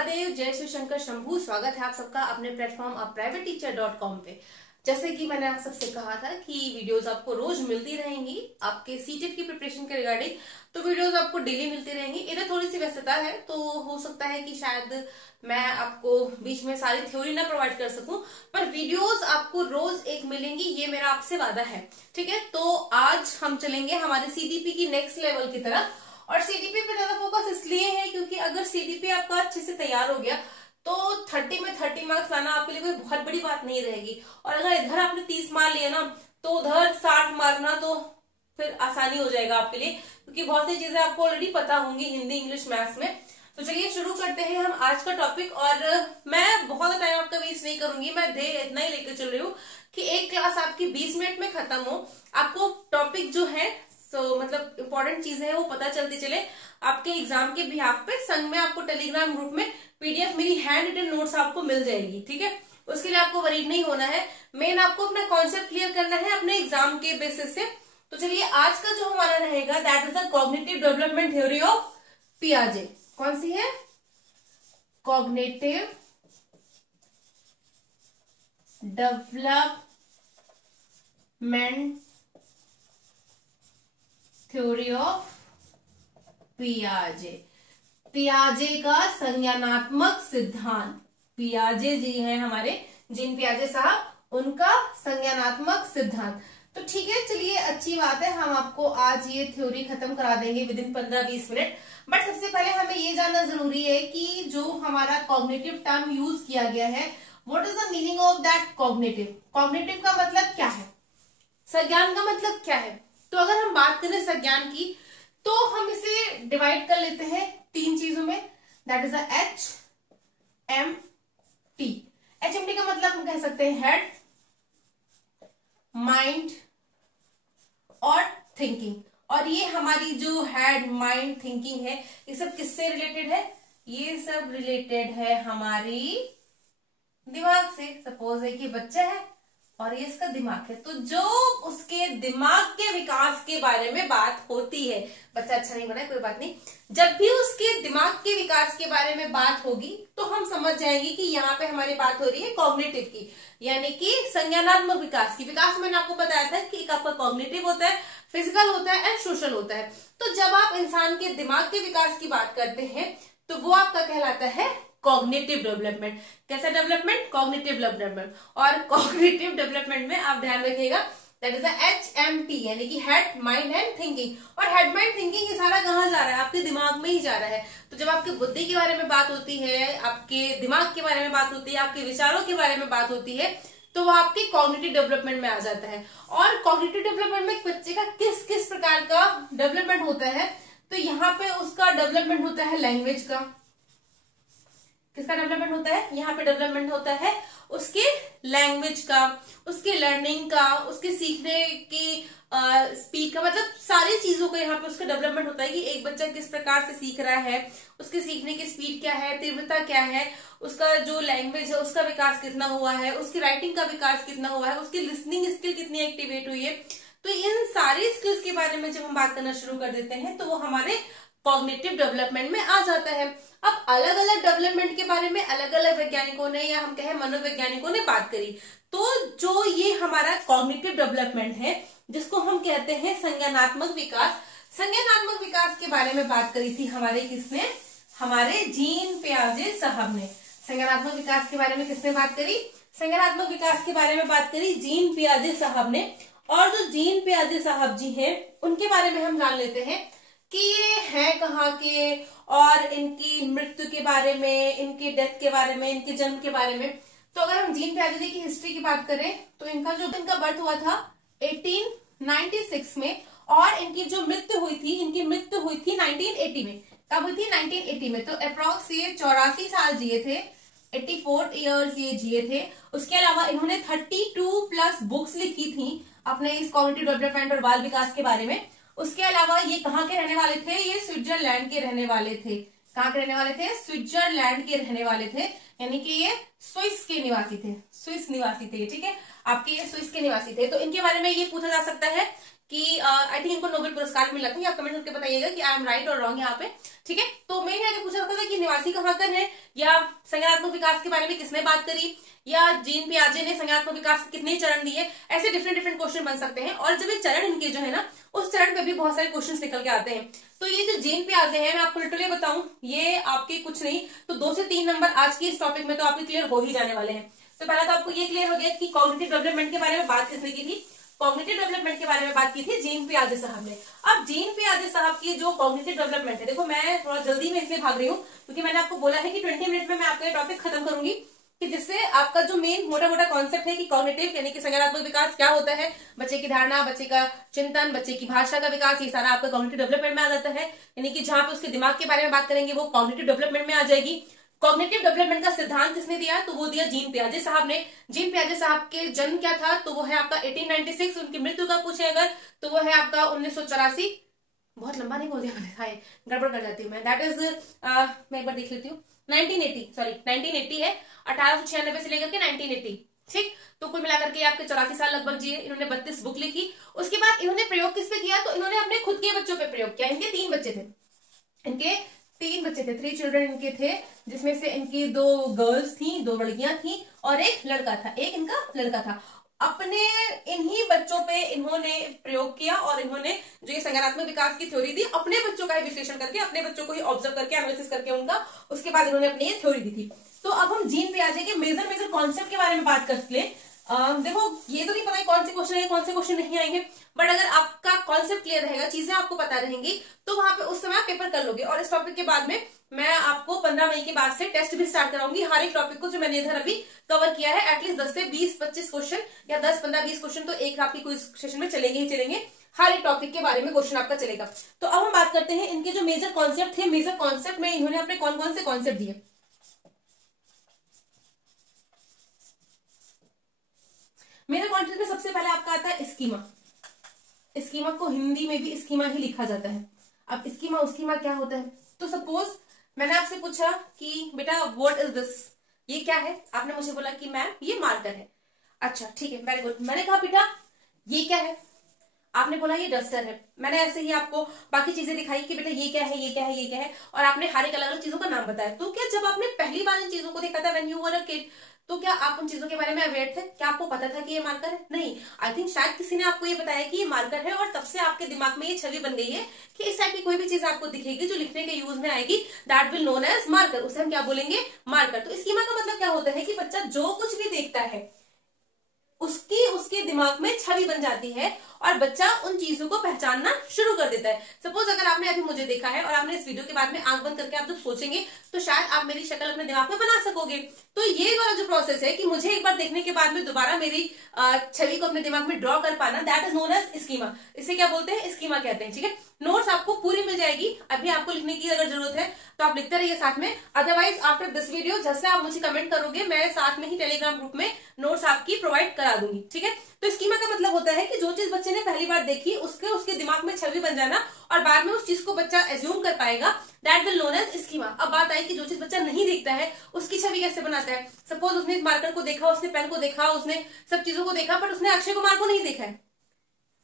महादेव, जय शिव शंकर शंभू। स्वागत है आप सबका अपने प्लेटफॉर्म privateteacher.com पे। जैसे कि मैंने आप सबसे कहा था कि वीडियोस आपको रोज मिलती रहेंगी आपके सीटेट की प्रिपरेशन के रिगार्डिंग, तो वीडियोस आपको डेली मिलती रहेंगी। इधर थोड़ी सी व्यस्तता है तो हो सकता है कि शायद मैं आपको बीच में सारी थ्योरी ना प्रोवाइड कर सकूं, पर वीडियोस आपको रोज एक मिलेंगी, ये मेरा आपसे वादा है। ठीक है, तो आज हम चलेंगे हमारे सीडीपी की नेक्स्ट लेवल की तरफ। और सीडीपी पे ज्यादा फोकस इसलिए है क्योंकि अगर सीडीपी आपका अच्छे से तैयार हो गया तो 30 में 30 मार्क्स लाना आपके लिए कोई बहुत बड़ी बात नहीं रहेगी। और अगर इधर आपने 30 मार लिया ना तो उधर 60 मारना तो फिर आसानी हो जाएगा आपके लिए, क्योंकि बहुत सी चीजें आपको ऑलरेडी पता होंगी हिंदी, इंग्लिश, मैथ्स में। तो चलिए शुरू करते हैं हम आज का टॉपिक। और मैं बहुत टाइम आपका वेस्ट नहीं करूंगी, मैं ध्येय इतना ही लेकर चल रही हूँ कि एक क्लास आपकी 20 मिनट में खत्म हो, आपको टॉपिक जो है मतलब इंपॉर्टेंट चीजें हैं वो पता चलती चले आपके एग्जाम के बिहाफ पे। संग में आपको टेलीग्राम ग्रुप में पीडीएफ मेरी हैंड रिटन नोट्स आपको मिल जाएगी। ठीक है, उसके लिए आपको वरीड नहीं होना है, मेन आपको अपना कॉन्सेप्ट क्लियर करना है अपने एग्जाम के बेसिस से। तो चलिए आज का जो हमारा रहेगा that is the cognitive development theory of पियाजे। कौन सी है? Cognitive development theory of पियाजे। पियाजे का संज्ञानात्मक सिद्धांत। पियाजे जी हैं हमारे, जीन पियाजे साहब, उनका संज्ञानात्मक सिद्धांत। तो ठीक है, चलिए अच्छी बात है, हम आपको आज ये थ्योरी खत्म करा देंगे विद इन 15-20 मिनट। बट सबसे पहले हमें ये जानना जरूरी है कि जो हमारा कॉग्निटिव टर्म यूज किया गया है, what is the meaning of that cognitive. Cognitive का मतलब क्या है, संज्ञान का मतलब क्या है। तो अगर हम बात करें संज्ञान की तो हम इसे डिवाइड कर लेते हैं 3 चीजों में, दैट इज HMT। HMT का मतलब हम कह सकते हैं हेड, माइंड और थिंकिंग। और ये हमारी जो हेड, माइंड, थिंकिंग है, ये सब किससे रिलेटेड है? ये सब रिलेटेड है हमारी दिमाग से। सपोज है कि बच्चा है और ये इसका दिमाग है, तो जो उसके दिमाग के विकास के बारे में बात होती है, बच्चा अच्छा नहीं बना कोई बात नहीं, जब भी उसके दिमाग के विकास के बारे में बात होगी तो हम समझ जाएंगे कि यहाँ पे हमारी बात हो रही है कॉग्निटिव की, यानी कि संज्ञानात्मक विकास की। विकास मैंने आपको बताया था कि एक आपका कॉग्निटिव होता है, फिजिकल होता है एंड सोशल होता है। तो जब आप इंसान के दिमाग के विकास की बात करते हैं तो वो आपका कहलाता है कॉग्निटिव डेवलपमेंट। कैसा डेवलपमेंट? Cognitive development. और कॉग्निटिव डेवलपमेंट में आप ध्यान रखिएगा दैट इज HMT, यानी कि हेड, माइंड एंड थिंकिंग। और हेड, माइंड, थिंकिंग ये सारा कहाँ जा रहा है? आपके दिमाग में ही जा रहा है। तो जब आपकी बुद्धि के बारे में बात होती है, आपके दिमाग के बारे में बात होती है, आपके विचारों के बारे में बात होती है, तो वो आपके कॉग्निटिव डेवलपमेंट में आ जाता है। और कॉग्निटिव डेवलपमेंट में एक बच्चे का किस किस प्रकार का डेवलपमेंट होता है? तो यहाँ पे उसका डेवलपमेंट होता है लैंग्वेज का। किसका डेवलपमेंट होता है? यहाँ पे डेवलपमेंट होता है उसके लैंग्वेज का, उसके लर्निंग का, उसके सीखने की स्पीड का, मतलब सारी चीजों का यहाँ पे उसका डेवलपमेंट होता है कि एक बच्चा किस प्रकार से सीख रहा है, उसके सीखने की स्पीड क्या है, तीव्रता क्या है, उसका जो लैंग्वेज है उसका विकास कितना हुआ है, उसकी राइटिंग का विकास कितना हुआ है, उसकी लिसनिंग स्किल कितनी एक्टिवेट हुई है। तो इन सारी स्किल्स के बारे में जब हम बात करना शुरू कर देते हैं तो वो हमारे कॉग्निटिव डेवलपमेंट में आ जाता है। अब अलग अलग डेवलपमेंट के बारे में अलग अलग वैज्ञानिकों ने, या हम कहें मनोवैज्ञानिकों ने बात करी। तो जो ये हमारा कॉग्निटिव डेवलपमेंट है जिसको हम कहते हैं संज्ञानात्मक विकास, संज्ञानात्मक विकास के बारे में बात करी थी हमारे किसने? हमारे जीन पियाजे साहब ने। संज्ञानात्मक विकास के बारे में किसने बात करी? संज्ञानात्मक विकास के बारे में बात करी जीन पियाजे साहब ने। और जो जीन पियाजे साहब जी हैं उनके बारे में हम जान लेते हैं कि ये हैं कहाँ के, और इनकी मृत्यु के बारे में, इनकी डेथ के बारे में, इनके जन्म के बारे में। तो अगर हम जीन पियाजे की हिस्ट्री की बात करें तो इनका बर्थ हुआ था 1896 में, और इनकी जो मृत्यु हुई थी, इनकी मृत्यु हुई थी 1980 में। कब हुई थी? 1980 में। तो अप्रॉक्स ये 84 साल जिए थे, 84 ईयर्स ये जिए थे। उसके अलावा इन्होंने 32+ बुक्स लिखी थी अपने इस कॉग्निटिव डेवलपमेंट और बाल विकास के बारे में। उसके अलावा ये कहाँ के रहने वाले थे? ये स्विट्जरलैंड के रहने वाले थे। कहाँ के रहने वाले थे? स्विट्जरलैंड के रहने वाले थे, यानी कि ये स्विस के निवासी थे, स्विस निवासी थे। ठीक है, आपके ये स्विस के निवासी थे। तो इनके बारे में ये पूछा जा सकता है कि आई थिंक इनको नोबेल पुरस्कार मिला था। आप कमेंट करके बताइएगा कि आई एम राइट और रॉन्ग यहाँ पे। ठीक है, तो मैंने आगे पूछा था कि निवासी कहाँ कर है, या संज्ञानात्मक विकास के बारे में किसने बात करी, या जीन पियाजे ने संज्ञानात्मक विकास के कितने चरण दिए, ऐसे डिफरेंट डिफरेंट क्वेश्चन बन सकते हैं। और जब ये चरण इनके जो है ना, उस चरण पे भी बहुत सारे क्वेश्चन निकल के आते हैं। तो ये जो जीन पियाजे हैं, मैं आपको लिटरली बताऊं, ये आपके कुछ नहीं तो 2 से 3 नंबर आज के इस टॉपिक में तो आपके क्लियर हो ही जाने वाले हैं। तो पहला तो आपको ये क्लियर हो गया कि कॉग्निटिव डेवलपमेंट के बारे में बात किसने की थी, कॉग्निटिव डेवलपमेंट के बारे में बात की थी जीन पियाजे साहब ने। अब जीन पियाजे साहब की जो कॉग्निटिव डेवलपमेंट है, देखो मैं थोड़ा जल्दी में इसलिए भाग रही हूँ क्योंकि मैंने आपको बोला है कि 20 मिनट में मैं आपका ये टॉपिक खत्म करूंगी, कि जिससे आपका जो मेन मोटा मोटा कॉन्सेप्ट है कि कॉग्निटिव यानी कि संज्ञानात्मक विकास क्या होता है, बच्चे की धारणा, बच्चे का चिंतन, बच्चे की भाषा का विकास, ये सारा आपका कॉग्निटिव डेवलपमेंट में आ जाता है। यानी कि जहां पे उसके दिमाग के बारे में बात करेंगे वो कॉग्निटिव डेवलपमेंट में आ जाएगी। कॉग्निटिव डेवलपमेंट का सिद्धांत किसने दिया, तो वो दिया जीन पियाजे साहब ने। जीन पियाजे साहब के जन्म क्या था, तो वो है आपका 1896। उनकी मृत्यु का पूछे अगर तो वो है आपका 1984। बहुत लंबा नहीं बोल दिया मैंने, हाय गड़बड़ कर जाती हूँ मैं। दैट इज मैं एक बार देख लेती हूँ, 1980 है, 1896 से लेकर के 1980। ठीक, तो कुल मिलाकर के आपके 84 साल लगभग जिए। इन्होंने 32 बुक लिखी। उसके बाद इन्होंने प्रयोग किस पे किया, तो इन्होंने अपने खुद के बच्चों पे प्रयोग किया। इनके 3 बच्चे थे, 3 चिल्ड्रन इनके थे, जिसमें से इनकी 2 गर्ल्स थी, 2 लड़कियां थी और एक लड़का था, एक इनका लड़का था। अपने इन्हीं बच्चों पे इन्होंने प्रयोग किया और इन्होंने जो ये संज्ञानात्मक विकास की थ्योरी दी, अपने बच्चों का ही विश्लेषण करके, अपने बच्चों को ही ऑब्जर्व करके, एनालिसिस करके उनका, उसके बाद इन्होंने अपनी ये थ्योरी दी थी। तो अब हम जीन पियाजे के मेजर कॉन्सेप्ट के बारे में बात कर ले। देखो ये तो नहीं पता है कौन से क्वेश्चन आएंगे कौन से क्वेश्चन नहीं आएंगे, बट अगर आपका कॉन्सेप्ट क्लियर रहेगा, चीजें आपको पता रहेंगी, तो वहां पे उस समय आप पेपर कर लोगे। और इस टॉपिक के बाद में मैं आपको 15 मई के बाद से टेस्ट भी स्टार्ट कराऊंगी हर एक टॉपिक को जो मैंने इधर अभी कवर किया है। एटलीस्ट 10 से 20-25 क्वेश्चन या 10, 15, 20 क्वेश्चन तो एक आपकी क्विज सेशन में चलेंगे ही चलेंगे। हर एक टॉपिक के बारे में क्वेश्चन आपका चलेगा। तो अब हम बात करते हैं इनके जो मेजर कॉन्सेप्ट थे। मेजर कॉन्सेप्ट में इन्होंने अपने कौन कौन से कॉन्सेप्ट दिए। मेरे कॉन्सेप्ट में सबसे पहले आपका आता है स्कीमा। स्कीमा को हिंदी में भी स्कीमा ही लिखा जाता है। अब स्कीमा क्या होता है, तो सपोज मैंने आपसे पूछा कि बेटा व्हाट इज दिस, ये क्या है, आपने मुझे बोला कि मैम ये मार्कर है। अच्छा ठीक है, वेरी गुड। मैंने कहा बेटा ये क्या है, आपने बोला ये डस्टर है। मैंने ऐसे ही आपको बाकी चीजें दिखाई कि बेटा ये क्या है, ये क्या है, ये क्या है, और आपने हर एक अलग अलग चीजों का नाम बताया। तो क्या जब आपने पहली बार इन चीजों को देखा था when you were a kid, तो क्या आप उन चीजों के बारे में अवेयर थे, क्या आपको पता था कि ये मार्कर है? नहीं, आई थिंक शायद किसी ने आपको ये बताया कि ये मार्कर है और तब से आपके दिमाग में ये छवि बन गई है कि इस टाइप की कोई भी चीज आपको दिखेगी जो लिखने के यूज में आएगी, that will known as marker, उसे हम क्या बोलेंगे, मार्कर। तो स्कीमा का मतलब क्या होता है कि बच्चा जो कुछ भी देखता है उसके दिमाग में छवि बन जाती है और बच्चा उन चीजों को पहचानना शुरू कर देता है। सपोज अगर आपने अभी मुझे देखा है और आपने इस वीडियो के बाद में आंख बंद करके आप जब सोचेंगे तो शायद आप मेरी शक्ल अपने दिमाग में बना सकोगे। तो ये वाला जो प्रोसेस है कि मुझे एक बार देखने के बाद में दोबारा मेरी छवि को अपने दिमाग में ड्रॉ कर पाना, that is known as schema. इसे क्या बोलते हैं, स्कीमा कहते हैं। ठीक है, नोट्स आपको पूरी मिल जाएगी। अभी आपको लिखने की अगर जरूरत है तो आप लिखते रहिए साथ में, अदरवाइज आफ्टर दिस वीडियो जैसे आप मुझे कमेंट करोगे मैं साथ में ही टेलीग्राम ग्रुप में नोट्स आपकी प्रोवाइड करा दूंगी। ठीक है, तो स्कीमा का मतलब होता है कि जो चीज बच्चे ने पहली बार देखी उसके दिमाग में छवि बन जाना और बाद में उस चीज को बच्चा एज्यूम कर पाएगा, that will known as schema. अब बात आई कि जो चीज बच्चा नहीं देखता है उसकी छवि कैसे बनाता है। सपोज उसने इस मार्कर को देखा, उसने पेन को देखा, उसने सब चीजों को देखा, बट उसने अक्षय कुमार को नहीं देखा है।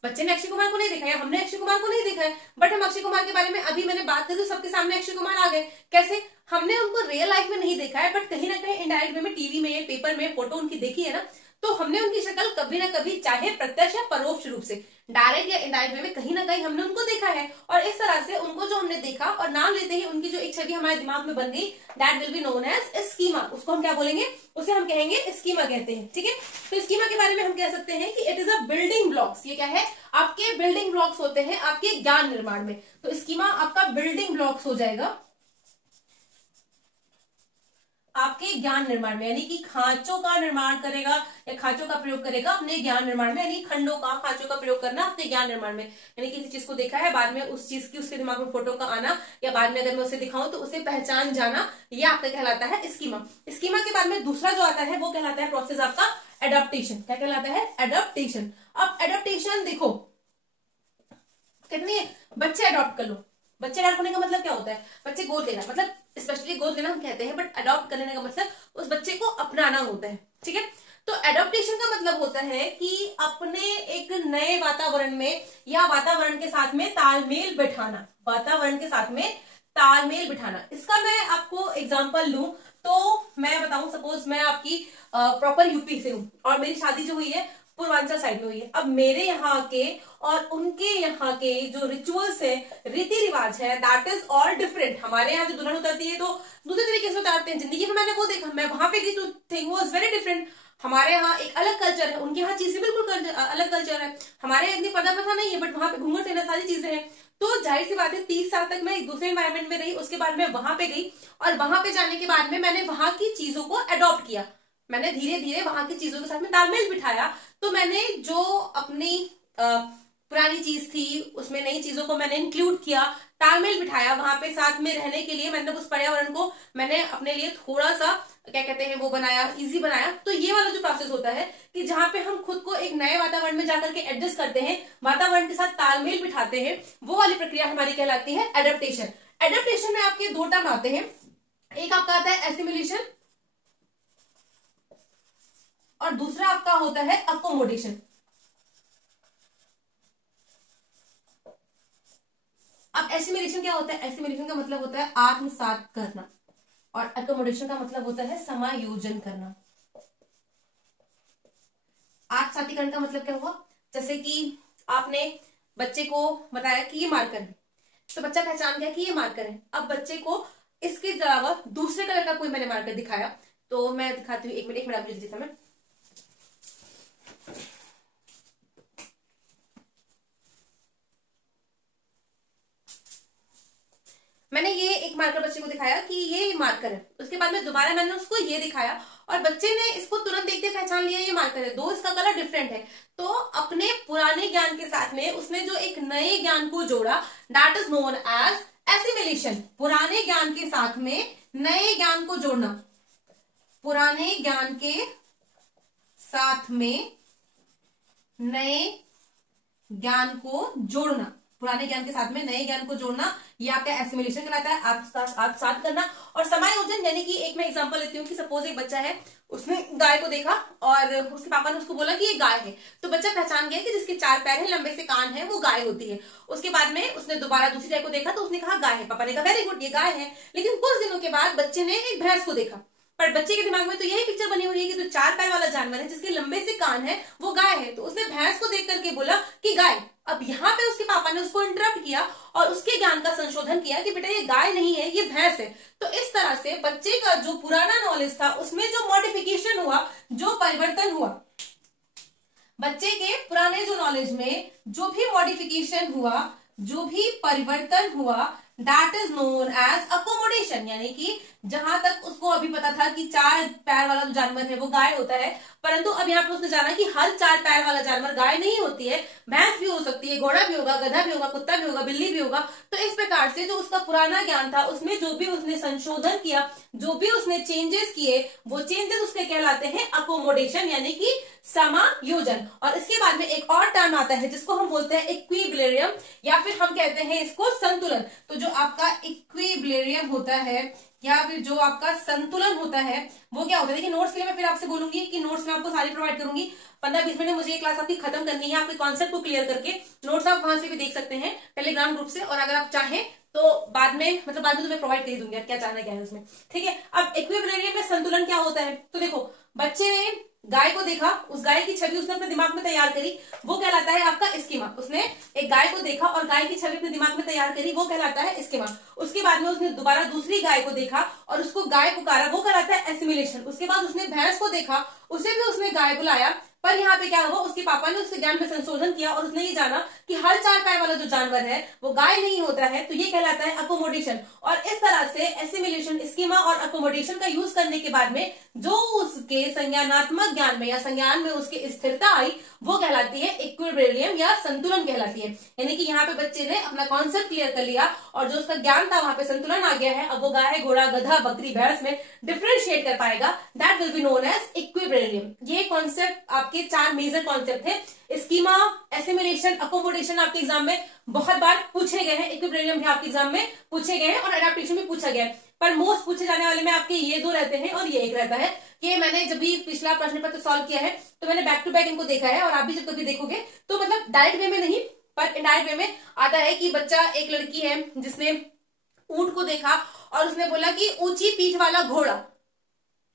बच्चे ने अक्षय कुमार को नहीं देखा है, हमने अक्षय कुमार को नहीं देखा है, बट हम अक्षय कुमार के बारे में अभी मैंने बात करी तो सबके सामने अक्षय कुमार आ गए। कैसे, हमने उनको रियल लाइफ में नहीं देखा है, बट कहीं ना कहीं इनडायरेक्ट वे में, टीवी में, पेपर में फोटो उनकी देखी है ना, तो हमने उनकी शक्ल कभी ना कभी, चाहे प्रत्यक्ष या परोक्ष रूप से, डायरेक्ट या इनडायरेक्ट वे में, कहीं ना कहीं हमने उनको देखा है। और इस तरह से उनको जो हमने देखा और नाम लेते ही उनकी जो एक छवि हमारे दिमाग में बन गई, that will be known as schema. उसको हम क्या बोलेंगे, उसे हम कहेंगे स्कीमा कहते हैं। ठीक है, तो स्कीमा के बारे में हम कह सकते हैं कि it is a building blocks. ये क्या है, आपके बिल्डिंग ब्लॉक्स होते हैं आपके ज्ञान निर्माण में। तो स्कीमा आपका बिल्डिंग ब्लॉक्स हो जाएगा आपके ज्ञान निर्माण में, यानी कि खांचों का निर्माण करेगा या खांचों का प्रयोग करेगा अपने ज्ञान निर्माण में, यानी खंडों का, खांचों का प्रयोग करना अपने ज्ञान निर्माण में। यानी किसी चीज को देखा है, बाद में उस चीज की उसके दिमाग में फोटो का आना, या बाद में अगर मैं उसे दिखाऊं तो उसे पहचान जाना, ये आपका कहलाता है स्कीमा। स्कीमा के बाद में दूसरा जो आता है वो कहलाता है प्रोसेस आपका एडाप्टेशन। क्या कहलाता है, एडाप्टेशन। अब एडाप्टेशन देखो कितनी बच्चे अडॉप्ट कर लो। बच्चे अडॉप्ट होने का मतलब क्या होता है, बच्चे गोद लेना, मतलब स्पेशली गोद लेना हम कहते हैं, बट अडॉप्ट करने का मतलब उस बच्चे को अपनाना होता है। ठीक है, तो एडॉप्टेशन का मतलब होता है कि अपने एक नए वातावरण में या वातावरण के साथ में तालमेल बिठाना, वातावरण के साथ में तालमेल बिठाना। इसका मैं आपको एग्जांपल लूं तो मैं बताऊं, सपोज मैं आपकी प्रॉपर यूपी से हूँ और मेरी शादी जो हुई है पूर्वांचल साइड में हुई है। अब मेरे यहाँ के और उनके यहाँ के जो रिचुअल्स है, रीति रिवाज है, दैट इज ऑल डिफरेंट। हमारे यहाँ जो दुल्हन उतरती है तो दूसरे तरीके से उतारते हैं। जिंदगी में मैंने वो देखा, मैं वहां पे गई तो थिंग वाज वेरी डिफरेंट। हमारे यहाँ एक अलग कल्चर है, उनके यहाँ चीजें बिल्कुल अलग कल्चर है। हमारे यहाँ इतनी पर्दा प्रथा नहीं है, बट वहां पे घूंघट लेना सारी चीजें हैं। तो जाहिर सी बात है 30 साल तक मैं एक दूसरे एनवायरमेंट में रही, उसके बाद मैं वहां पे गई और वहां पे जाने के बाद में मैंने वहां की चीजों को अडॉप्ट किया। मैंने धीरे धीरे वहां की चीजों के साथ में तालमेल बिठाया। तो मैंने जो अपनी पुरानी चीज थी उसमें नई चीजों को मैंने इंक्लूड किया, तालमेल बिठाया। वहां पे साथ में रहने के लिए मैंने उस पर्यावरण को मैंने अपने लिए थोड़ा सा क्या कहते हैं वो बनाया, इजी बनाया। तो ये वाला जो प्रोसेस होता है कि जहां पे हम खुद को एक नए वातावरण में जाकर के एडजस्ट करते हैं, वातावरण के साथ तालमेल बिठाते हैं, वो वाली प्रक्रिया हमारी कहलाती है एडेप्टेशन। एडेप्टेशन में आपके दो टर्म आते हैं, एक आपका आता है एसिमिलेशन और दूसरा आपका होता है अकोमोडेशन। अब एसिमिलेशन क्या होता है? एसिमिलेशन का मतलब होता है आत्मसात करना और अकोमोडेशन का मतलब होता है समायोजन करना। आत्मसातीकरण का मतलब क्या हुआ? जैसे कि आपने बच्चे को बताया कि ये मार्कर है, तो बच्चा पहचान गया कि ये मार्कर है। अब बच्चे को इसके अलावा दूसरे कलर का कोई मैंने मार्कर दिखाया, तो मैं दिखाती हूँ, एक मिनट आपको दिखा। मैंने ये एक मार्कर बच्चे को दिखाया कि ये मार्कर है, उसके बाद में दोबारा मैंने उसको ये दिखाया और बच्चे ने इसको तुरंत देखते पहचान लिया ये मार्कर है, दो इसका कलर डिफरेंट है। तो अपने पुराने ज्ञान के साथ में उसने जो एक नए ज्ञान को जोड़ा, that is known as assimilation. पुराने ज्ञान के साथ में नए ज्ञान को जोड़ना, पुराने ज्ञान के साथ में नए ज्ञान को जोड़ना, पुराने ज्ञान के साथ में नए ज्ञान को जोड़ना, ये आपका एसिमिलेशन कहलाता है, आत्मसात करना। और समायोजन यानी कि एक मैं एग्जांपल लेती हूँ कि सपोज एक बच्चा है, उसने गाय को देखा और उसके पापा ने उसको बोला कि ये गाय है, तो बच्चा पहचान गया कि जिसके 4 पैर हैं, लंबे से कान है, वो गाय होती है। उसके बाद में उसने दोबारा दूसरी गाय को देखा तो उसने कहा गाय है, पापा ने कहा वेरी गुड ये गाय है। लेकिन कुछ दिनों के बाद बच्चे ने एक भैंस को देखा, पर बच्चे के दिमाग में तो यही पिक्चर बनी हुई है कि जो 4 पैर वाला जानवर है जिसके लंबे से कान है वो गाय है, तो उसने भैंस को देख करके बोला कि गाय। अब यहाँ पे उसके पापा ने उसको इंटरप्ट किया और उसके ज्ञान का संशोधन किया कि बेटा ये गाय नहीं है, ये भैंस है। तो इस तरह से बच्चे का जो पुराना नॉलेज था उसमें जो मॉडिफिकेशन हुआ, जो परिवर्तन हुआ, बच्चे के पुराने जो नॉलेज में जो भी मॉडिफिकेशन हुआ, जो भी परिवर्तन हुआ, that is known as accommodation. यानी कि जहां तक उसको अभी पता था कि 4 पैर वाला जो जानवर है वो गाय होता है, परंतु अब यहाँ पर उसने जाना कि हर 4 पैर वाला जानवर गाय नहीं होती है, भैंस भी हो सकती है, घोड़ा भी होगा, गधा भी होगा, कुत्ता भी होगा, बिल्ली भी होगा। तो इस प्रकार से जो उसका पुराना ज्ञान था उसमें जो भी उसने संशोधन किया, जो भी उसने चेंजेस किए, वो चेंजेस उसके कहलाते हैं अकोमोडेशन यानी कि समायोजन। और इसके बाद में एक और टर्म आता है जिसको हम बोलते हैं इक्विलिब्रियम, या फिर हम कहते हैं इसको संतुलन। तो जो आपका इक्विलिब्रियम होता है या फिर जो आपका संतुलन होता है वो क्या होता है? देखिए नोट्स के लिए मैं फिर आपसे बोलूंगी कि नोट्स में आपको सारी प्रोवाइड करूंगी। 15-20 मिनट में मुझे ये क्लास आपकी खत्म करनी है, आपके कॉन्सेप्ट को क्लियर करके नोट्स आप वहां से भी देख सकते हैं टेलीग्राम ग्रुप से, और अगर आप चाहें तो बाद में तो मैं प्रोवाइड कर दूंगी क्या चाहना क्या है उसमें, ठीक है। अब इक्विलिब्रियम में संतुलन क्या होता है? तो देखो बच्चे ने गाय को देखा, उस गाय की छवि उसने अपने दिमाग में तैयार करी, वो कहलाता है आपका स्कीमा। उसने एक गाय को देखा और गाय की छवि अपने दिमाग में तैयार करी, वो कहलाता है स्कीमा। उसके बाद में उसने दोबारा दूसरी गाय को देखा और उसको गाय पुकारा, वो कहलाता है एसिमिलेशन। उसके बाद उसने भैंस को देखा, उसे भी उसने गाय बुलाया, पर यहाँ पे क्या हुआ? उसके पापा ने उसके ज्ञान में संशोधन किया और उसने ये जाना कि हर 4 पैर वाला जो जानवर है वो गाय नहीं होता है, तो ये कहलाता है अकोमोडेशन। और इस तरह से एसिमिलेशन, स्कीमा और अकोमोडेशन का यूज करने के बाद में जो उसके संज्ञानात्मक ज्ञान में या संज्ञान में उसकी स्थिरता आई वो कहलाती है इक्विलिब्रियम या संतुलन कहलाती है। यानी कि यहाँ पे बच्चे ने अपना कॉन्सेप्ट क्लियर कर लिया और जो उसका ज्ञान था वहां पे संतुलन आ गया है। अब वो गाय, घोड़ा, गधा, बकरी, भैंस में डिफ्रेंशिएट कर पाएगा, that will be known as equilibrium. ये कॉन्सेप्ट आपके 4 मेजर कॉन्सेप्ट है। स्कीमा, एसिमिलेशन, अकोमोडेशन आपके एग्जाम में बहुत बार पूछे गए हैं, इक्विलिब्रियम भी आपके एग्जाम में पूछे गए हैं और एडेप्टेशन भी पूछा गया है, पर मोस्ट पूछे जाने वाले में आपके ये 2 रहते हैं और ये एक रहता है। कि मैंने जब भी पिछला प्रश्न पत्र सॉल्व किया है तो मैंने बैक टू बैक इनको देखा है, और आप भी जब कभी देखोगे तो मतलब डायरेक्ट वे में नहीं पर इनडायरेक्ट वे में आता है कि बच्चा, एक लड़की है जिसने ऊंट को देखा और उसने बोला कि ऊंची पीठ वाला घोड़ा,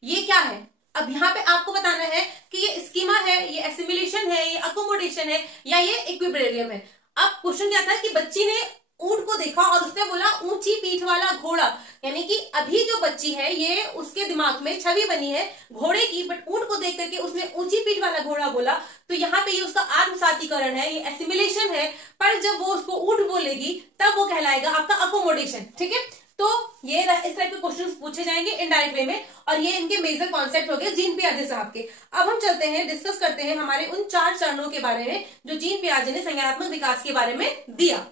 ये क्या है? अब यहाँ पे आपको बताना है कि ये स्कीमा है, ये एसिमिलेशन है, ये अकोमोडेशन है, या ये इक्विलिब्रियम है। अब क्वेश्चन क्या था कि बच्ची ने ऊंट को देखा और उसने बोला ऊंची पीठ वाला घोड़ा, यानी कि अभी जो बच्ची है ये उसके दिमाग में छवि बनी है घोड़े की, बट ऊंट को देख करके उसने ऊंची पीठ वाला घोड़ा बोला, तो यहाँ पे ये उसका आत्मसातीकरण है, ये एसिमिलेशन है। पर जब वो उसको ऊंट बोलेगी तब वो कहलाएगा आपका अकोमोडेशन। ठीक है, तो ये इस टाइप के क्वेश्चन पूछे जाएंगे इनडायरेक्ट वे में, और ये इनके मेजर कॉन्सेप्ट हो गए जीन पियाजे साहब के। अब हम चलते हैं, डिस्कस करते हैं हमारे उन 4 चरणों के बारे में जो जीन पियाजे ने संज्ञानात्मक विकास के बारे में दिया।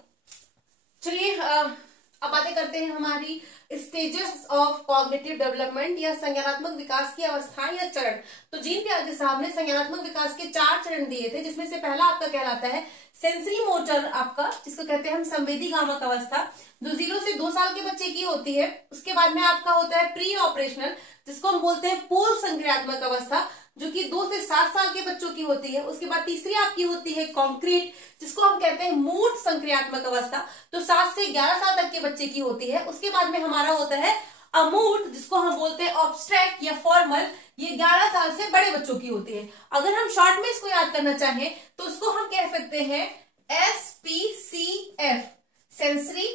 चलिए अब बातें करते हैं हमारी स्टेजेस ऑफ कॉग्निटिव डेवलपमेंट या संज्ञानात्मक विकास की अवस्था या चरण। तो जीन पियाजे साहब ने संज्ञानात्मक विकास के 4 चरण दिए थे, जिसमें से पहला आपका कहलाता है सेंसरी मोटर आपका, जिसको कहते हैं हम संवेदी गामक अवस्था, जो 0 से 2 साल के बच्चे की होती है। उसके बाद में आपका होता है प्री ऑपरेशनल, जिसको हम बोलते हैं पूर्व संक्रियात्मक अवस्था, जो कि 2 से 7 साल के बच्चों की होती है। उसके बाद तीसरी आपकी होती है कॉन्क्रीट, जिसको हम कहते हैं मूर्त संक्रियात्मक अवस्था, तो 7 से 11 साल तक के बच्चे की होती है। उसके बाद में हमारा होता है अमूर्त, जिसको हम बोलते हैं ऑब्स्ट्रैक्ट या फॉर्मल, ये 11 साल से बड़े बच्चों की होती है। अगर हम शॉर्ट में इसको याद करना चाहें तो इसको हम कह सकते हैं SPCF, sensory,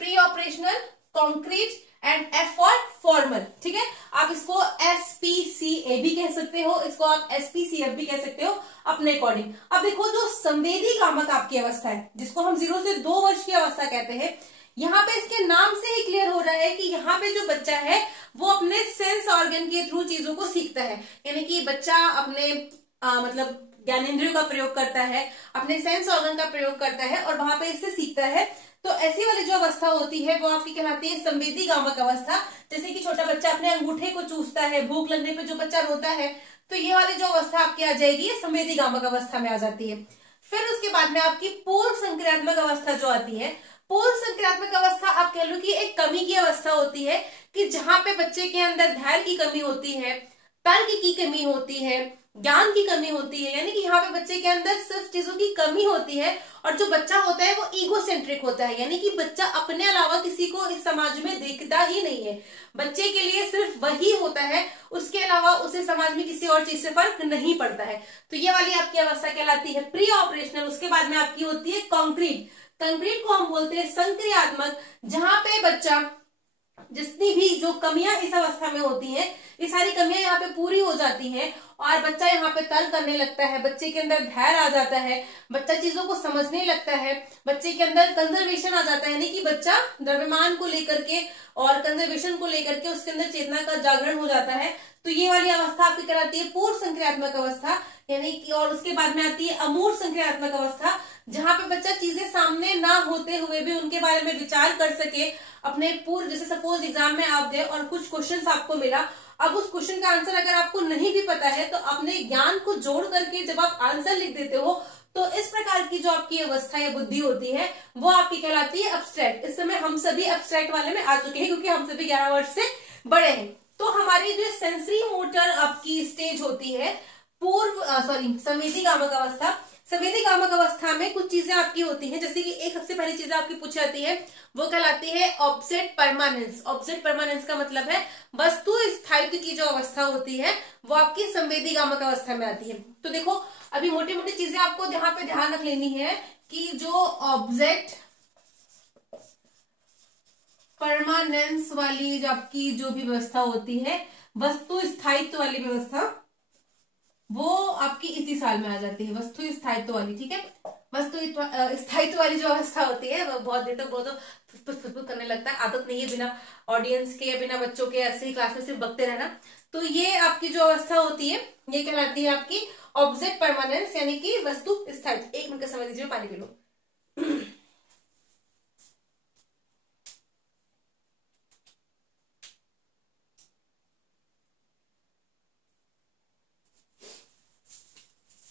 pre operational, concrete and F for formal. ठीक है, आप इसको SPCA भी कह सकते हो, इसको आप SPCF भी कह सकते हो अपने अकॉर्डिंग। अब देखो, जो संवेदी गामक आपकी अवस्था है, जिसको हम 0 से 2 वर्ष की अवस्था कहते हैं, यहाँ पे इसके नाम से ही क्लियर हो रहा है कि यहाँ पे जो बच्चा है वो अपने सेंस ऑर्गन के थ्रू चीजों को सीखता है, यानी कि बच्चा अपने मतलब ज्ञानेंद्रियों का प्रयोग करता है, अपने सेंस ऑर्गन का प्रयोग करता है और वहां पे इससे सीखता है। तो ऐसी वाली जो अवस्था होती है वो आपकी कहलाती है संवेदी गामक अवस्था। जैसे कि छोटा बच्चा अपने अंगूठे को चूसता है, भूख लगने पे जो बच्चा रोता है, तो ये वाली जो अवस्था आपकी आ जाएगी ये संवेदी गामक अवस्था में आ जाती है। फिर उसके बाद में आपकी पूर्व संक्रियात्मक अवस्था जो आती है, पूर्व संक्रियात्मक अवस्था आप कह लो कि एक कमी की अवस्था होती है, कि जहां पे बच्चे के अंदर धैर्य की कमी होती है, तर्क की कमी होती है, ज्ञान की कमी होती है, यानी कि यहाँ पे बच्चे के अंदर सिर्फ चीजों की कमी होती है। और जो बच्चा होता है वो ईगोसेंट्रिक होता है, यानी कि बच्चा अपने अलावा किसी को इस समाज में देखता ही नहीं है। बच्चे के लिए सिर्फ वही होता है, उसके अलावा उसे समाज में किसी और चीज से फर्क नहीं पड़ता है। तो ये वाली आपकी अवस्था कहलाती है प्री ऑपरेशनल। उसके बाद में आपकी होती है कॉन्क्रीट। कंक्रीट को हम बोलते हैं संक्रियात्मक, जहां पे बच्चा जितनी भी जो कमियां इस अवस्था में होती हैं, ये सारी कमियां यहाँ पे पूरी हो जाती हैं और बच्चा यहाँ पे तर्क करने लगता है, बच्चे के अंदर धैर्य आ जाता है, बच्चा चीजों को समझने लगता है, बच्चे के अंदर कंजर्वेशन आ जाता है, यानी कि बच्चा द्रव्यमान को लेकर के और कंजर्वेशन को लेकर के उसके अंदर चेतना का जागरण हो जाता है। तो ये वाली अवस्था आपकी कहलाती है पूर्व संक्रियात्मक अवस्था, यानी कि और उसके बाद में आती है अमूर्त संक्रियात्मक अवस्था, जहां पे बच्चा चीजें सामने ना होते हुए भी उनके बारे में विचार कर सके। अपने पूर्व, जैसे सपोज एग्जाम में आप गए और कुछ क्वेश्चंस आपको मिला, अब उस क्वेश्चन का आंसर अगर आपको नहीं भी पता है तो अपने ज्ञान को जोड़ करके जब आप आंसर लिख देते हो, तो इस प्रकार की जो आपकी अवस्था या बुद्धि होती है वो आपकी कहलाती है अब्स्ट्रैक्ट। इस समय हम सभी अब्स्ट्रैक्ट वाले में आ चुके हैं, क्योंकि हम सभी 11 वर्ष से बड़े हैं। तो हमारी जो सेंसरी मोटर आपकी स्टेज होती है संवेदी गामक अवस्था, संवेदी गामक अवस्था में कुछ चीजें आपकी होती हैं, जैसे कि एक सबसे पहली चीज आपकी पूछी जाती है, वो कहलाती है ऑब्जेक्ट परमानेंस। ऑब्जेक्ट परमानेंस का मतलब है वस्तु स्थायित्व की जो अवस्था होती है वो आपकी संवेदी गामक अवस्था में आती है। तो देखो, अभी मोटी मोटी चीजें आपको यहाँ पे ध्यान रख लेनी है कि जो ऑब्जेक्ट परमानेंस वाली जो आपकी जो भी व्यवस्था होती है, वस्तु स्थायित्व वाली व्यवस्था, वो आपकी इसी साल में आ जाती है, वस्तु स्थायित्व वाली। ठीक है, वस्तु स्थायित्व वाली जो अवस्था होती है वो बहुत देर तक बहुत फुसफुस करने लगता है, आदत नहीं है बिना ऑडियंस के या बिना बच्चों के ऐसे ही क्लास में सिर्फ बकते रहना। तो ये आपकी जो अवस्था होती है ये कहलाती है आपकी ऑब्जेक्ट परमानेंस, यानी कि वस्तु स्थायित्व। 1 मिनट का समय दीजिए, पानी पी लो।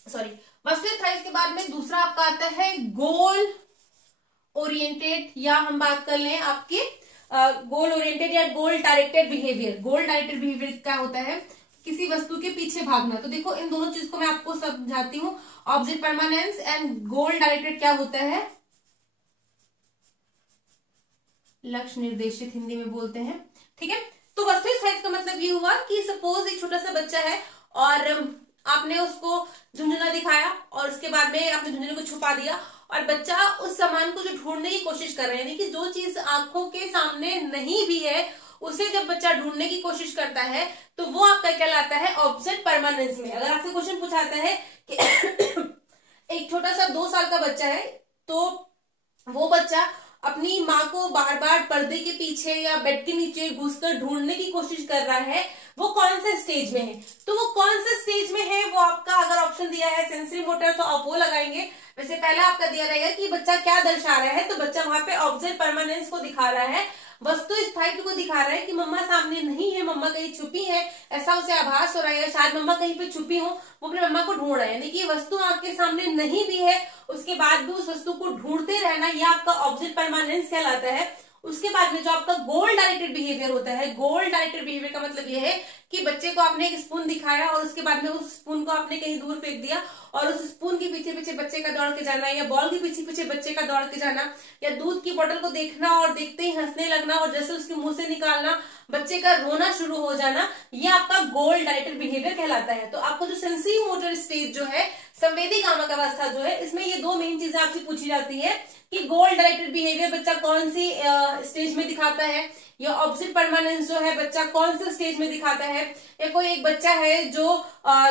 सॉरी, वस्तु स्थायित्व के बाद में दूसरा आपका आता है गोल ओरिएंटेड, या हम बात कर लें आपके गोल ओरिएंटेड या गोल डायरेक्टेड बिहेवियर। गोल डायरेक्टेड बिहेवियर क्या होता है? किसी वस्तु के पीछे भागना। तो देखो, इन दोनों चीज को मैं आपको समझाती हूँ। Object permanence and goal directed क्या होता है? लक्ष्य निर्देशित हिंदी में बोलते हैं। ठीक है, तो वस्तु स्थायित्व का मतलब ये ये हुआ कि सपोज एक छोटा सा बच्चा है और आपने उसको झुंझुना दिखाया और उसके बाद में आपने झुंझुने को छुपा दिया और बच्चा उस सामान को जो ढूंढने की कोशिश कर रहे हैं, यानी कि जो चीज आंखों के सामने नहीं भी है उसे जब बच्चा ढूंढने की कोशिश करता है तो वो आपका कहलाता है ऑब्जेक्ट परमानेंस में। अगर आपसे क्वेश्चन पूछाता है कि एक छोटा सा 2 साल का बच्चा है तो वो बच्चा अपनी माँ को बार बार पर्दे के पीछे या बेड के नीचे घुसकर ढूंढने की कोशिश कर रहा है, वो कौन सा स्टेज में है? तो वो कौन सा स्टेज में है वो आपका अगर ऑप्शन दिया है सेंसरी मोटर तो आप वो लगाएंगे। वैसे पहला आपका दिया रहेगा कि बच्चा क्या दर्शा रहा है, तो बच्चा वहां पे ऑब्जेक्ट परमानेंस को दिखा रहा है, वस्तु स्थायित्व को दिखा रहा है कि मम्मा सामने नहीं है, मम्मा कहीं छुपी है, ऐसा उसे आभास हो रहा है, शायद मम्मा कहीं पे छुपी हो, वो अपने मम्मा को ढूंढ रहा है। यानी कि वस्तु आपके सामने नहीं भी है उसके बाद भी उस वस्तु को ढूंढते रहना, यह आपका ऑब्जेक्ट परमानेंस कहलाता है। उसके बाद में जो आपका गोल डायरेक्टेड बिहेवियर होता है, गोल डायरेक्टेड बिहेवियर का मतलब यह है कि बच्चे को आपने एक स्पून दिखाया और उसके बाद में उस स्पून को आपने कहीं दूर फेंक दिया और उस स्पून के पीछे पीछे बच्चे का दौड़ के जाना, या बॉल के पीछे पीछे बच्चे का दौड़ के जाना, या दूध की बोतल को देखना और देखते ही हंसने लगना और जैसे उसके मुंह से निकालना बच्चे का रोना शुरू हो जाना, ये आपका गोल डायरेक्टेड बिहेवियर कहलाता है। तो आपको जो सेंसरी मोटर स्टेज जो है, संवेदी कामक अवस्था जो है, इसमें ये 2 मेन चीजें आपकी पूछी जाती है कि गोल डायरेक्टेड बिहेवियर बच्चा कौन सी स्टेज में दिखाता है, या ऑब्जेक्ट परमानेंस जो है बच्चा कौन से स्टेज में दिखाता है, या कोई एक बच्चा है जो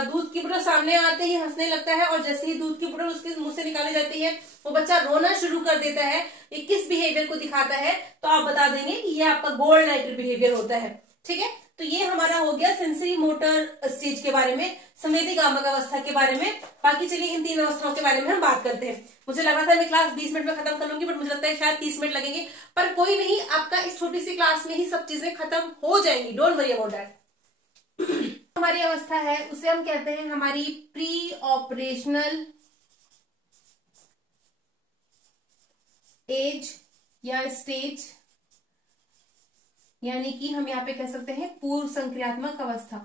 दूध की बोतल सामने आते ही हंसने लगता है और जैसे ही दूध की बोतल उसके मुंह से निकाली जाती है वो बच्चा रोना शुरू कर देता है, ये किस बिहेवियर को दिखाता है? तो आप बता देंगे कि ये आपका गोल डायरेक्टेड बिहेवियर होता है। ठीक है, तो ये हमारा हो गया सेंसरी मोटर स्टेज के बारे में, संवेदी कामक अवस्था के बारे में। बाकी चलिए इन 3 अवस्थाओं के बारे में हम बात करते हैं। मुझे लग रहा था मैं क्लास 20 मिनट में खत्म कर लूंगी, बट मुझे लगता है शायद 30 मिनट लगेंगे, पर कोई नहीं, आपका इस छोटी सी क्लास में ही सब चीजें खत्म हो जाएंगी, डोंट वरी अबाउट दैट। हमारी अवस्था है उसे हम कहते हैं हमारी प्री ऑपरेशनल एज या स्टेज, यानी कि हम यहाँ पे कह सकते हैं पूर्व संक्रियात्मक अवस्था।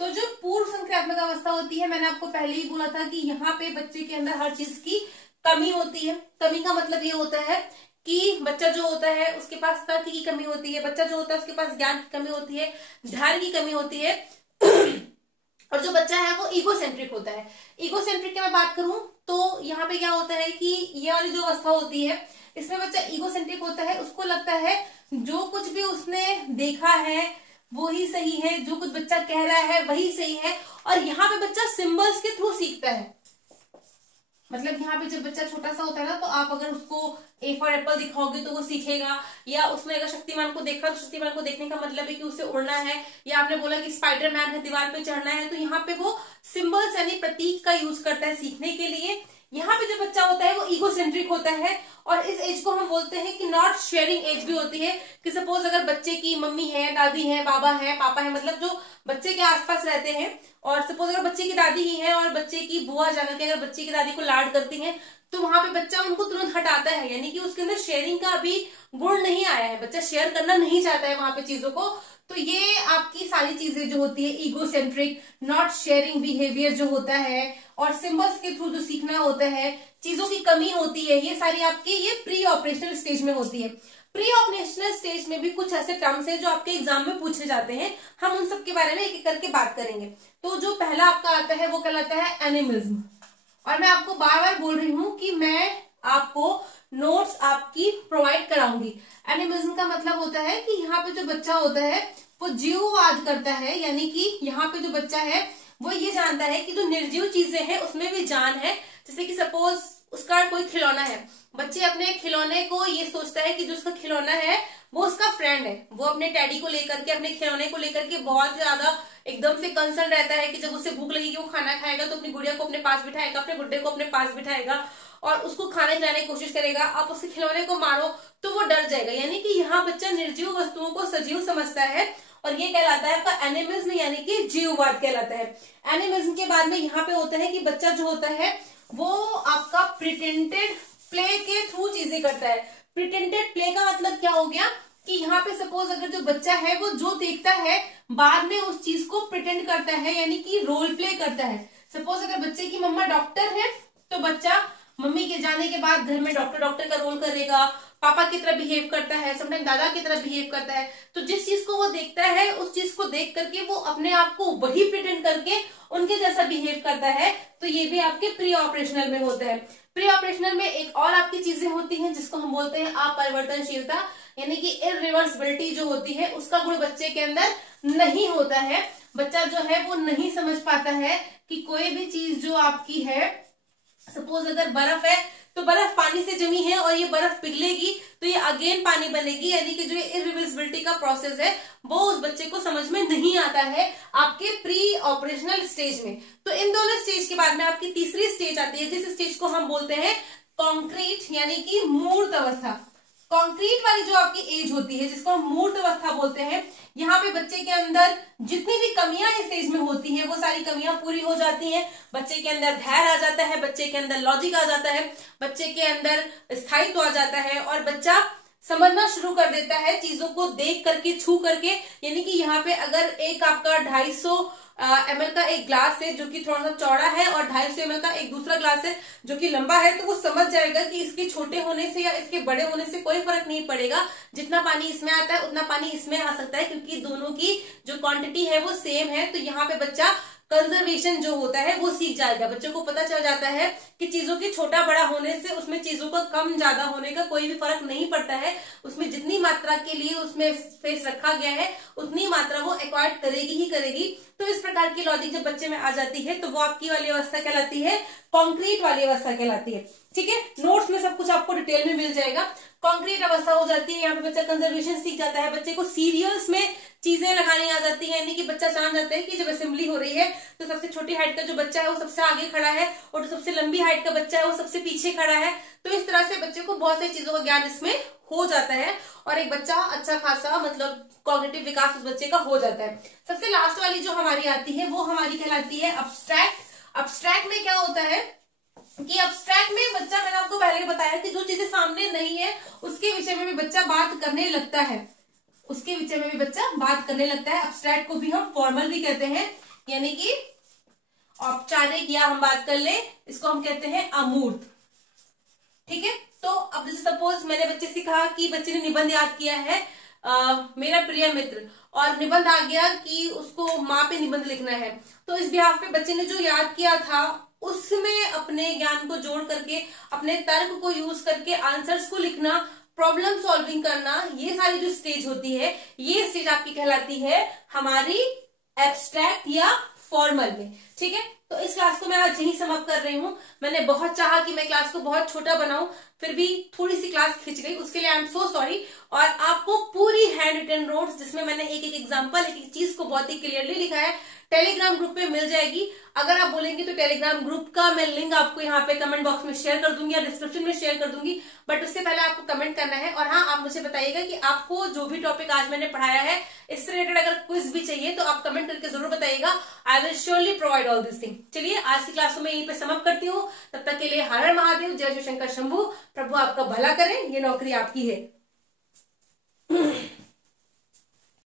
तो जो पूर्व संक्रियात्मक अवस्था होती है, मैंने आपको पहले ही बोला था कि यहाँ पे बच्चे के अंदर हर चीज की कमी होती है। कमी का मतलब ये होता है कि बच्चा जो होता है उसके पास तर्क की कमी होती है, बच्चा जो होता है उसके पास ज्ञान की कमी होती है, धैर्य की कमी होती है और जो बच्चा है वो ईगोसेंट्रिक होता है। ईगोसेंट्रिक की मैं बात करूं तो यहाँ पे क्या होता है कि ये वाली जो अवस्था होती है इसमें बच्चा ईगोसेंट्रिक होता है, उसको लगता है जो कुछ भी उसने देखा है वो ही सही है, जो कुछ बच्चा कह रहा है वही सही है, और यहाँ पे बच्चा सिंबल्स के थ्रू सीखता है। मतलब यहाँ पे जब बच्चा छोटा सा होता है ना, तो आप अगर उसको ए फॉर एप्पल दिखाओगे तो वो सीखेगा, या उसने अगर शक्तिमान को देखा तो शक्तिमान को देखने का मतलब है कि उसे उड़ना है, या आपने बोला कि स्पाइडरमैन है दीवार पे चढ़ना है, तो यहाँ पे वो सिंबल्स यानी प्रतीक का यूज करता है सीखने के लिए। यहाँ पे जो बच्चा होता है वो ईगोसेंट्रिक होता है, और इस एज को हम बोलते हैं कि नॉट शेयरिंग एज भी होती है। कि सपोज अगर बच्चे की मम्मी है, दादी है, बाबा है, पापा है, मतलब जो बच्चे के आसपास रहते हैं, और सपोज अगर बच्चे की दादी ही है और बच्चे की बुआ जाकर के अगर बच्चे की दादी को लाड करती है, तो वहां पे बच्चा उनको तुरंत हटाता है, यानी कि उसके अंदर शेयरिंग का अभी गुण नहीं आया है, बच्चा शेयर करना नहीं चाहता है वहां पे चीजों को। तो ये आपकी सारी चीजें जो होती है, ईगोसेंट्रिक, नॉट शेयरिंग बिहेवियर जो होता है, और सिंबल्स के थ्रू जो सीखना होता है, चीजों की कमी होती है, ये सारी आपकी ये प्री ऑपरेशनल स्टेज में होती है। प्री ऑपरेशनल स्टेज में भी कुछ ऐसे टर्म्स हैं जो आपके एग्जाम में पूछे जाते हैं, हम उन सब के बारे में एक एक करके बात करेंगे। तो जो पहला आपका आता है वो कहलाता है एनिमिज्म, और मैं आपको बार बार बोल रही हूं कि मैं आपको नोट्स आपकी प्रोवाइड कराऊंगी। एनिमिज्म का मतलब होता है कि यहाँ पे जो बच्चा होता है वो जीववाद करता है, यानी कि यहाँ पे जो बच्चा है वो ये जानता है कि जो निर्जीव चीजें हैं उसमें भी जान है। जैसे कि सपोज उसका कोई खिलौना है, बच्चे अपने खिलौने को ये सोचता है कि जो उसका खिलौना है वो उसका फ्रेंड है, वो अपने टैडी को लेकर के, अपने खिलौने को लेकर के बहुत ज्यादा एकदम से कंसर्न रहता है कि जब उसे भूख लगेगी वो खाना खाएगा तो अपनी गुड़िया को अपने पास बिठाएगा, अपने गुड्डे को अपने पास बिठाएगा और उसको खाने खिलाने की कोशिश करेगा। आप उसके खिलौने को मारो तो वो डर जाएगा, यानी कि यहाँ बच्चा निर्जीव वस्तुओं को सजीव समझता है, और ये कहलाता है आपका एनिमिज्म, यानी कि जीववाद कहलाता है। एनिमिज्म के बाद में यहाँ पे होता है कि बच्चा जो होता है वो आपका प्रिटेंडेड प्ले के थ्रू चीजें करता है। प्रिटेंडेड प्ले का मतलब क्या हो गया कि यहाँ पे सपोज अगर जो बच्चा है वो जो देखता है बाद में उस चीज को प्रिटेंड करता है, यानी कि रोल प्ले करता है। सपोज अगर बच्चे की मम्मा डॉक्टर है तो बच्चा मम्मी के जाने के बाद घर में डॉक्टर का रोल करेगा, पापा की तरह बिहेव करता है, समटाइम दादा की तरह बिहेव करता है। तो जिस चीज को वो देखता है उस चीज को देख करके वो अपने आप को वही प्रिटेंड करके उनके जैसा बिहेव करता है। तो ये भी आपके प्री ऑपरेशनल में होता है। प्री ऑपरेशनल में एक और आपकी चीजें होती हैं जिसको हम बोलते हैं अपरिवर्तनशीलता, यानी कि इरिवर्सिबिलिटी जो होती है उसका गुण बच्चे के अंदर नहीं होता है। बच्चा जो है वो नहीं समझ पाता है कि कोई भी चीज जो आपकी है, सपोज अगर बर्फ है तो बर्फ पानी से जमी है और ये बर्फ पिघलेगी तो ये अगेन पानी बनेगी, यानी कि जो इरिवर्सिबिलिटी का प्रोसेस है वो उस बच्चे को समझ में नहीं आता है आपके प्री ऑपरेशनल स्टेज में। तो इन दोनों स्टेज के बाद में आपकी तीसरी स्टेज आती है, जिस स्टेज को हम बोलते हैं कॉन्क्रीट यानी कि मूर्त अवस्था। कॉन्क्रीट वाली जो आपकी एज होती है जिसको हम मूर्त अवस्था बोलते हैं, यहाँ पे बच्चे के अंदर जितनी भी कमियां इस एज में होती हैं वो सारी कमियां पूरी हो जाती हैं। बच्चे के अंदर धैर्य आ जाता है, बच्चे के अंदर लॉजिक आ जाता है, बच्चे के अंदर स्थायित्व आ जाता है और बच्चा समझना शुरू कर देता है चीजों को देख करके, छू करके। यानी कि यहाँ पे अगर एक आपका 250 ml का एक ग्लास है जो कि थोड़ा सा चौड़ा है और 250 ml का एक दूसरा ग्लास है जो कि लंबा है, तो वो समझ जाएगा कि इसके छोटे होने से या इसके बड़े होने से कोई फर्क नहीं पड़ेगा। जितना पानी इसमें आता है उतना पानी इसमें आ सकता है क्योंकि दोनों की जो क्वांटिटी है वो सेम है। तो यहाँ पे बच्चा कंजर्वेशन जो होता है वो सीख जाएगा। बच्चों को पता चल जाता है कि चीजों के छोटा बड़ा होने से उसमें चीजों का कम ज्यादा होने का कोई भी फर्क नहीं पड़ता है। उसमें जितनी मात्रा के लिए उसमें स्पेस रखा गया है उतनी मात्रा वो एक्वायर करेगी ही करेगी। तो इस प्रकार की लॉजिक जब बच्चे में आ जाती है तो वो आपकी वाली अवस्था कहलाती है, कॉन्क्रीट वाली अवस्था कहलाती है। ठीक है, नोट्स में सब कुछ आपको डिटेल में मिल जाएगा। कॉन्क्रीट अवस्था हो जाती है, यहाँ पे बच्चा कंजर्वेशन सीख जाता है, बच्चे को सीरियल्स में चीजें लगानी आ जाती है। यानी कि बच्चा जान जाता है कि जब असेंबली हो रही है तो सबसे छोटी हाइट का जो बच्चा है वो सबसे आगे खड़ा है और जो सबसे लंबी हाइट का बच्चा है वो सबसे पीछे खड़ा है। तो इस तरह से बच्चे को बहुत सारी चीजों का ज्ञान इसमें हो जाता है और एक बच्चा अच्छा खासा मतलब कॉग्निटिव विकास उस बच्चे का हो जाता है। सबसे लास्ट वाली जो हमारी आती है वो हमारी कहलाती है अब्स्ट्रैक्ट। अब्स्ट्रैक्ट में क्या होता है कि अब्स्ट्रैक्ट में बच्चा, मैंने आपको पहले बताया कि जो चीजें सामने नहीं है उसके विषय में भी बच्चा बात करने लगता है, उसके विषय में भी बच्चा बात करने लगता है। अब्स्ट्रैक्ट को भी हम फॉर्मल भी कहते हैं, यानी कि औपचारिक, या हम बात कर ले इसको हम कहते हैं अमूर्त। ठीक है, तो अब जैसे सपोज मैंने बच्चे से कहा कि बच्चे ने निबंध याद किया है मेरा प्रिय मित्र, और निबंध आ गया कि उसको माँ पे निबंध लिखना है। तो इस बिहाफ पे बच्चे ने जो याद किया था उसमें अपने ज्ञान को जोड़ करके, अपने तर्क को यूज करके आंसर्स को लिखना, प्रॉब्लम सॉल्विंग करना, ये सारी जो स्टेज होती है ये स्टेज आपकी कहलाती है हमारी एब्स्ट्रैक्ट या फॉर्मल में। ठीक है, तो इस क्लास को मैं आज यही समाप्त कर रही हूँ। मैंने बहुत चाहा कि मैं क्लास को बहुत छोटा बनाऊं, फिर भी थोड़ी सी क्लास खिंच गई, उसके लिए आई एम सो सॉरी। और आपको पूरी हैंड रिटन नोट्स जिसमें मैंने एक एक एग्जांपल, एक एक चीज को बहुत ही क्लियरली लिखा है, टेलीग्राम ग्रुप पे मिल जाएगी। अगर आप बोलेंगे तो टेलीग्राम ग्रुप का मैं लिंक आपको यहाँ पे कमेंट बॉक्स में शेयर कर दूंगी या डिस्क्रिप्शन में शेयर कर दूंगी, बट उससे पहले आपको कमेंट करना है। और हाँ, आप मुझे बताइएगा कि आपको जो भी टॉपिक आज मैंने पढ़ाया है इससे रिलेटेड अगर क्विज भी चाहिए तो आप कमेंट करके जरूर बताइएगा। I will surely provide all this thing. चलिए, आज की क्लास को मैं यहीं पे समाप्त करती हूँ। तब तक के लिए हर हर महादेव, जय शिव शंकर शंभू। प्रभु आपका भला करे, ये नौकरी आपकी है।